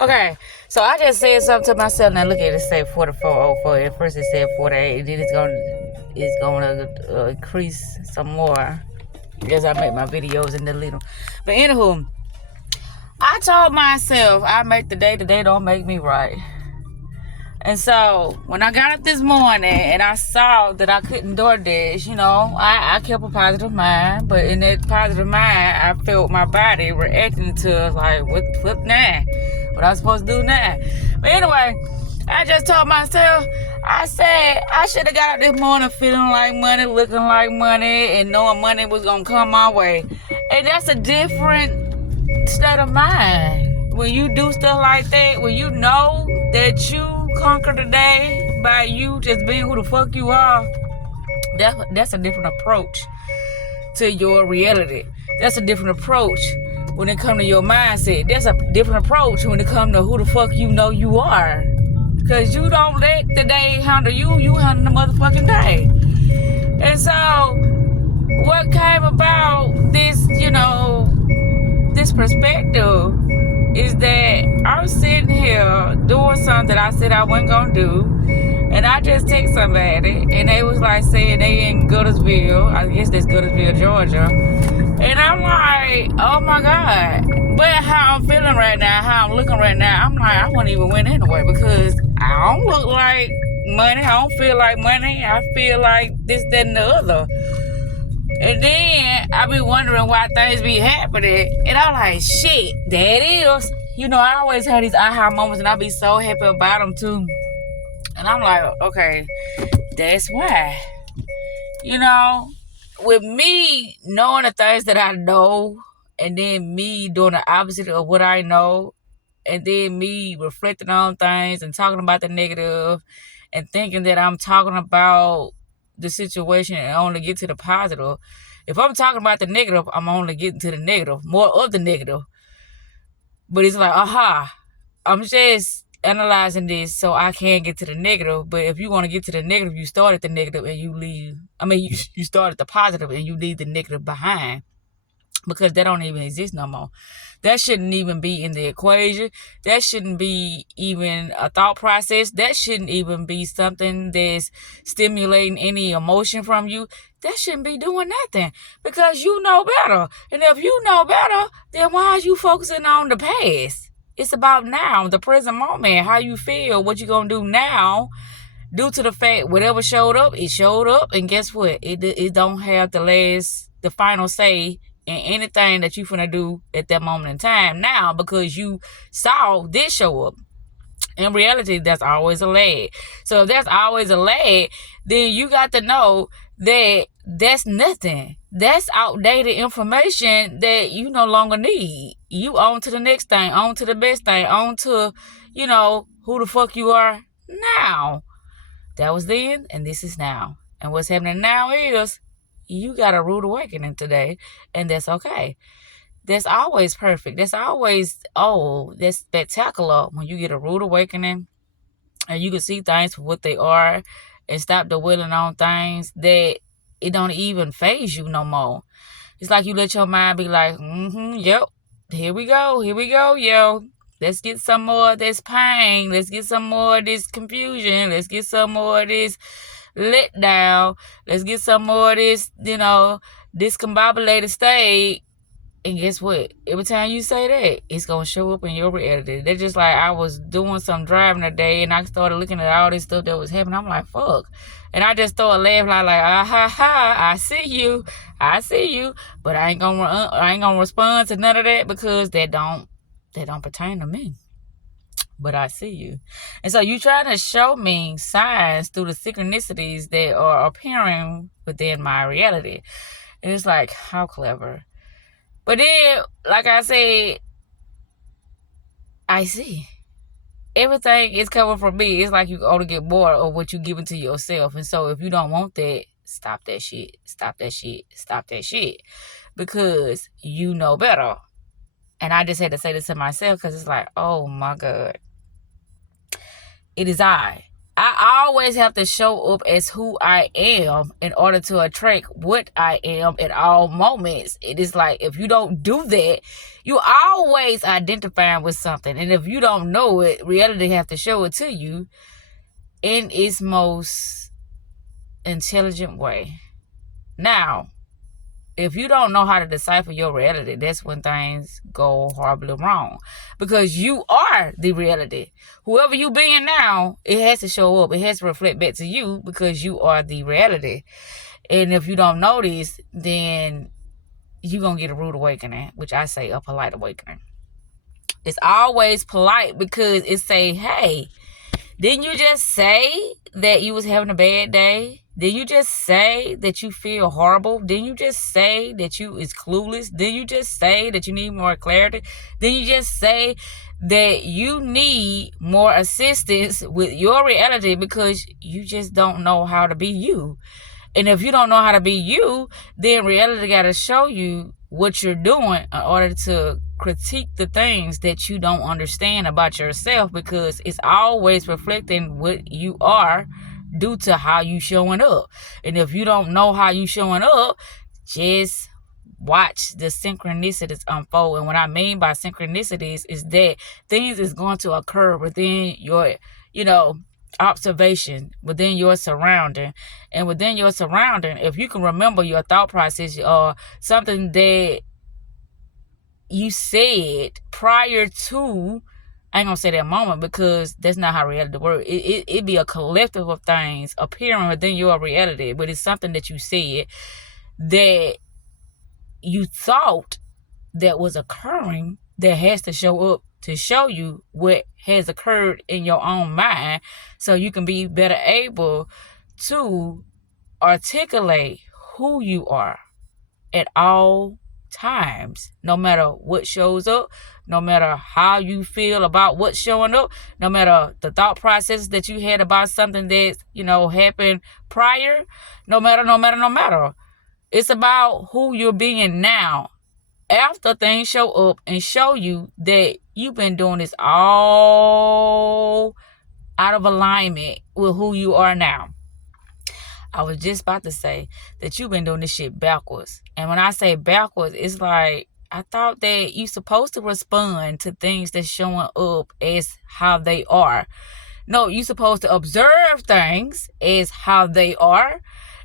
Okay, so I just said something to myself. Now look at it, say 4404. At first it said 48. Then it's gonna increase some more as I make my videos and delete them. But anywho, I told myself I make the day don't make me right. And so when I got up this morning and I saw that I couldn't DoorDash, I kept a positive mind. But in that positive mind, I felt my body reacting to like, what now? What I was supposed to do now? But anyway, I just told myself, I said I should have got up this morning feeling like money, looking like money, and knowing money was gonna come my way. And that's a different state of mind. When you do stuff like that, when you know that you conquer the day by you just being who the fuck you are, that's a different approach to your reality. That's a different approach when it comes to your mindset. That's a different approach when it comes to who the fuck you know you are. Because you don't let the day handle you, you handle the motherfucking day. And so, what came about this, this perspective is that I'm sitting here doing something I said I wasn't gonna do, and I just text somebody, and they was like saying they in Goodlettsville. I guess that's Goodlettsville, Georgia. And I'm like, oh my God. But how I'm feeling right now, how I'm looking right now, I'm like, I wouldn't even win anyway because I don't look like money. I don't feel like money. I feel like this, that, and the other. And then I be wondering why things be happening. And I'm like, shit, that is. I always have these aha moments and I be so happy about them too. And I'm like, okay, that's why. With me knowing the things that I know, and then me doing the opposite of what I know, and then me reflecting on things and talking about the negative and thinking that I'm talking about the situation and only get to the positive. If I'm talking about the negative, I'm only getting to the negative, more of the negative. But it's like, aha, I'm just analyzing this so I can get to the negative. But if you want to get to the negative, you start at the negative and you leave. You start at the positive and you leave the negative behind. Because that don't even exist no more. That shouldn't even be in the equation. That shouldn't be even a thought process. That shouldn't even be something that's stimulating any emotion from you. That shouldn't be doing nothing because you know better. And if you know better, then why are you focusing on the past? It's about now, the present moment, how you feel, what you gonna do now. Due to the fact whatever showed up, it showed up, and guess what? It don't have the final say in anything that you finna do at that moment in time now because you saw this show up. In reality, that's always a lag. So if that's always a lag, then you got to know that that's nothing. That's outdated information that you no longer need. You on to the next thing, on to the best thing, on to, who the fuck you are now. That was then, and this is now. And what's happening now is you got a rude awakening today, and that's okay. That's always perfect. That's always, that's spectacular when you get a rude awakening and you can see things for what they are and stop dwelling on things that it don't even phase you no more. It's like you let your mind be like, yep, here we go, yo. Let's get some more of this pain. Let's get some more of this confusion. Let's get some more of this letdown. Let's get some more of this, discombobulated state. And guess what? Every time you say that, it's going to show up in your reality. They're just like, I was doing some driving today and I started looking at all this stuff that was happening. I'm like, fuck. And I just started laughing like, I see you. But I ain't gonna respond to none of that because that don't pertain to me. But I see you. And so you trying to show me signs through the synchronicities that are appearing within my reality. And it's like, how clever. But then, like I said, I see. Everything is coming from me. It's like you only get more of what you giving to yourself. And so if you don't want that, stop that shit. Because you know better. And I just had to say this to myself because it's like, oh my God. It is I. I always have to show up as who I am in order to attract what I am at all moments. It is like, if you don't do that, you always identifying with something. And if you don't know it, reality have to show it to you in its most intelligent way. Now, if you don't know how to decipher your reality, that's when things go horribly wrong. Because you are the reality. Whoever you being now, it has to show up. It has to reflect back to you because you are the reality. And if you don't know this, then you're going to get a rude awakening, which I say a polite awakening. It's always polite because it say, hey, didn't you just say that you was having a bad day? Did you just say that you feel horrible? Didn't you just say that you is clueless? Didn't you just say that you need more clarity? Didn't you just say that you need more assistance with your reality because you just don't know how to be you? And if you don't know how to be you, then reality got to show you what you're doing in order to critique the things that you don't understand about yourself, because it's always reflecting what you are due to how you showing up. And if you don't know how you showing up, just watch the synchronicities unfold. And what I mean by synchronicities is that things is going to occur within your, observation, within your surrounding. And within your surrounding, if you can remember your thought process or something that you said prior to, I ain't gonna say that moment because that's not how reality works. It be a collective of things appearing within your reality, but it's something that you said that you thought that was occurring that has to show up to show you what has occurred in your own mind, so you can be better able to articulate who you are at all times, no matter what shows up, no matter how you feel about what's showing up, no matter the thought process that you had about something that happened prior, no matter. It's about who you're being now after things show up and show you that you've been doing this all out of alignment with who you are now. I was just about to say that you've been doing this shit backwards. And when I say backwards, it's like, I thought that you're supposed to respond to things that's showing up as how they are. No, you're supposed to observe things as how they are.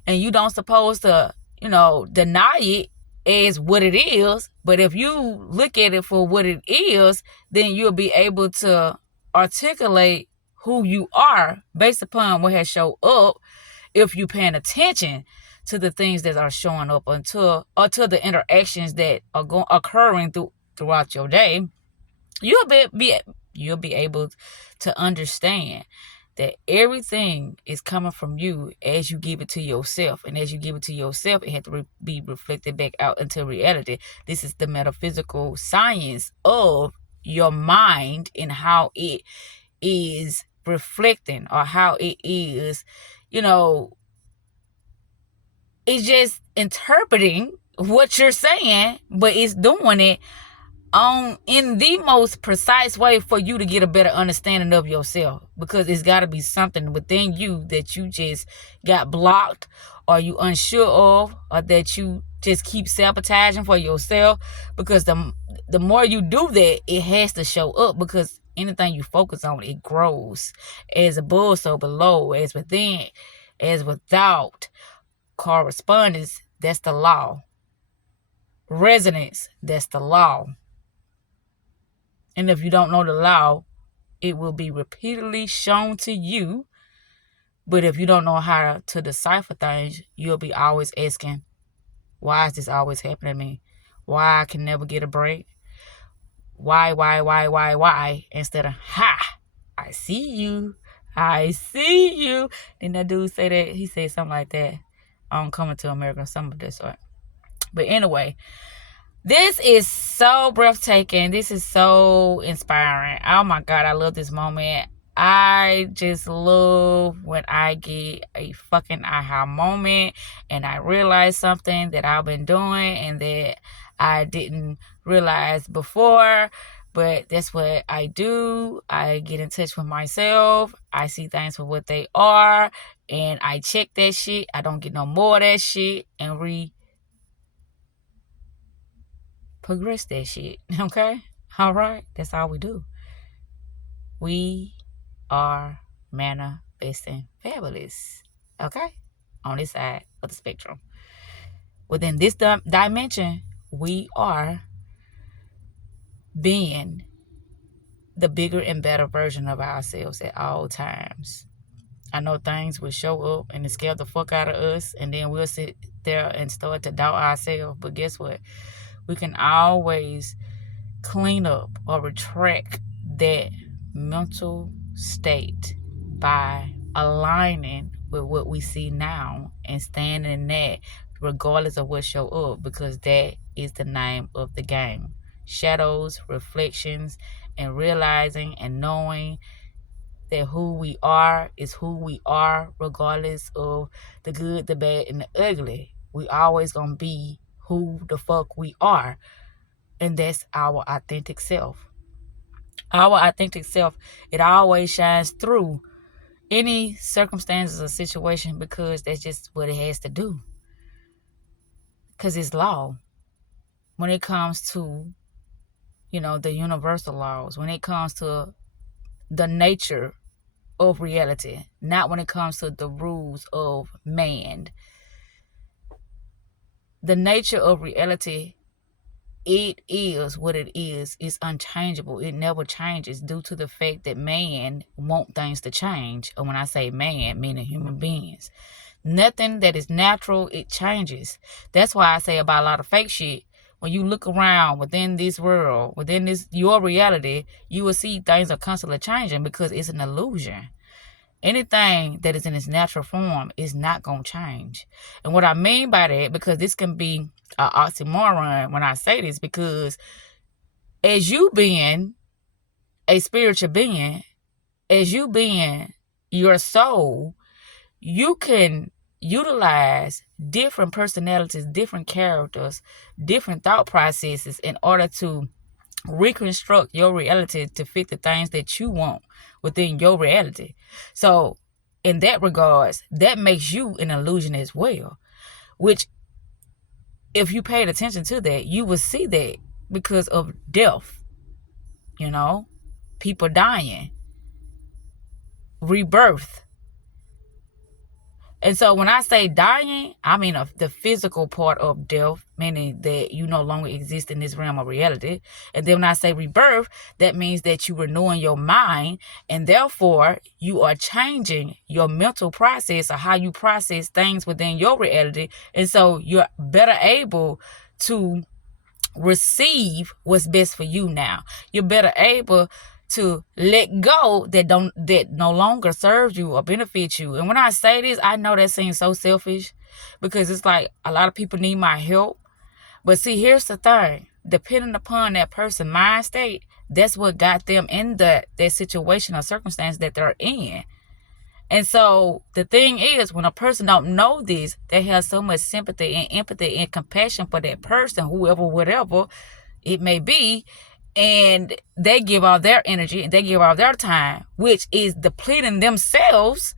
And you don't supposed to, deny it as what it is. But if you look at it for what it is, then you'll be able to articulate who you are based upon what has showed up, if you're paying attention to the things that are showing up or to the interactions that are occurring throughout your day. You'll be able to understand that everything is coming from you as you give it to yourself. And as you give it to yourself, it has to be reflected back out into reality. This is the metaphysical science of your mind and how it is reflecting, or how it is, it's just interpreting what you're saying, but it's doing it in the most precise way for you to get a better understanding of yourself, because it's got to be something within you that you just got blocked, or you unsure of, or that you just keep sabotaging for yourself. Because the more you do that, it has to show up, because anything you focus on, it grows. As above, so below, as within, as without. Correspondence, that's the law. Resonance, that's the law. And if you don't know the law, it will be repeatedly shown to you. But if you don't know how to decipher things, you'll be always asking, why is this always happening to me? Why I can never get a break? Why? Instead of, ha, I see you. Didn't that dude say that? He said something like that on Coming to America or something of that sort. But anyway, this is so breathtaking. This is so inspiring. Oh my God, I love this moment. I just love when I get a fucking aha moment and I realize something that I've been doing and that I didn't realize before. But that's what I do. I get in touch with myself. I see things for what they are. And I check that shit. I don't get no more of that shit. And progress that shit. Okay? All right? That's all we do. We are manifesting fabulous. Okay? On this side of the spectrum. Within this dimension, we are being the bigger and better version of ourselves at all times. I know things will show up and scare the fuck out of us, and then we'll sit there and start to doubt ourselves. But guess what? We can always clean up or retract that mental state by aligning with what we see now and standing in that regardless of what show up, because that is the name of the game. Shadows, reflections, and realizing and knowing that who we are is who we are, regardless of the good, the bad, and the ugly. We always gonna be who the fuck we are. And that's our authentic self. Our authentic self, it always shines through any circumstances or situation, because that's just what it has to do. Because it's law. When it comes to, the universal laws, when it comes to the nature of reality, not when it comes to the rules of man. The nature of reality, it is what it is. It's unchangeable. It never changes due to the fact that man want things to change. And when I say man, meaning human beings. Nothing that is natural, it changes. That's why I say about a lot of fake shit. When you look around within this world, within your reality, you will see things are constantly changing because it's an illusion. Anything that is in its natural form is not going to change. And what I mean by that, because this can be an oxymoron when I say this, because as you being a spiritual being, as you being your soul, you can utilize different personalities, different characters, different thought processes in order to reconstruct your reality to fit the things that you want within your reality. So in that regards, that makes you an illusion as well, which if you paid attention to that, you will see that because of death, people dying, rebirth. And so when I say dying, I mean the physical part of death, meaning that you no longer exist in this realm of reality. And then when I say rebirth, that means that you renewing your mind, and therefore you are changing your mental process or how you process things within your reality. And so you're better able to receive what's best for you now. You're better able to let go that no longer serves you or benefits you. And when I say this, I know that seems so selfish, because it's like a lot of people need my help. But see, here's the thing. Depending upon that person's mind state, that's what got them in that situation or circumstance that they're in. And so the thing is, when a person don't know this, they have so much sympathy and empathy and compassion for that person, whoever, whatever it may be, and they give all their energy and they give all their time, which is depleting themselves.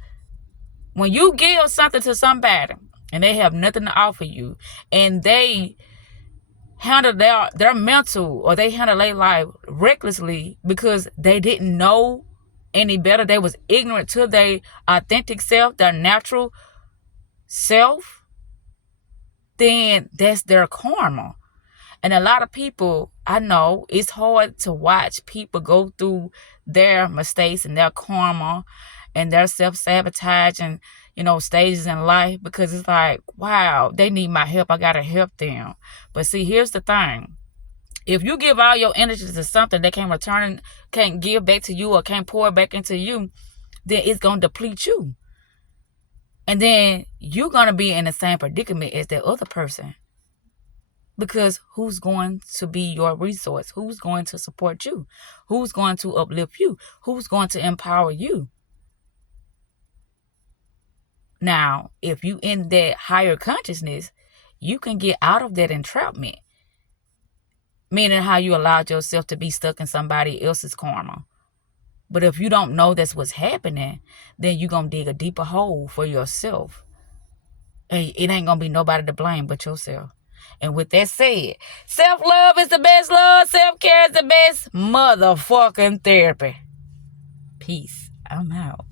When you give something to somebody and they have nothing to offer you, and they handle their mental, or they handle their life recklessly because they didn't know any better, they was ignorant to their authentic self, their natural self, then that's their karma. And a lot of people, I know it's hard to watch people go through their mistakes and their karma and their self-sabotage and, stages in life, because it's like, wow, they need my help. I got to help them. But see, here's the thing. If you give all your energy to something that can't give back to you or can't pour back into you, then it's going to deplete you. And then you're going to be in the same predicament as that other person. Because who's going to be your resource? Who's going to support you? Who's going to uplift you? Who's going to empower you? Now, if you in that higher consciousness, you can get out of that entrapment. Meaning how you allowed yourself to be stuck in somebody else's karma. But if you don't know that's what's happening, then you're going to dig a deeper hole for yourself. And it ain't going to be nobody to blame but yourself. And with that said, self-love is the best love. Self-care is the best motherfucking therapy. Peace. I'm out.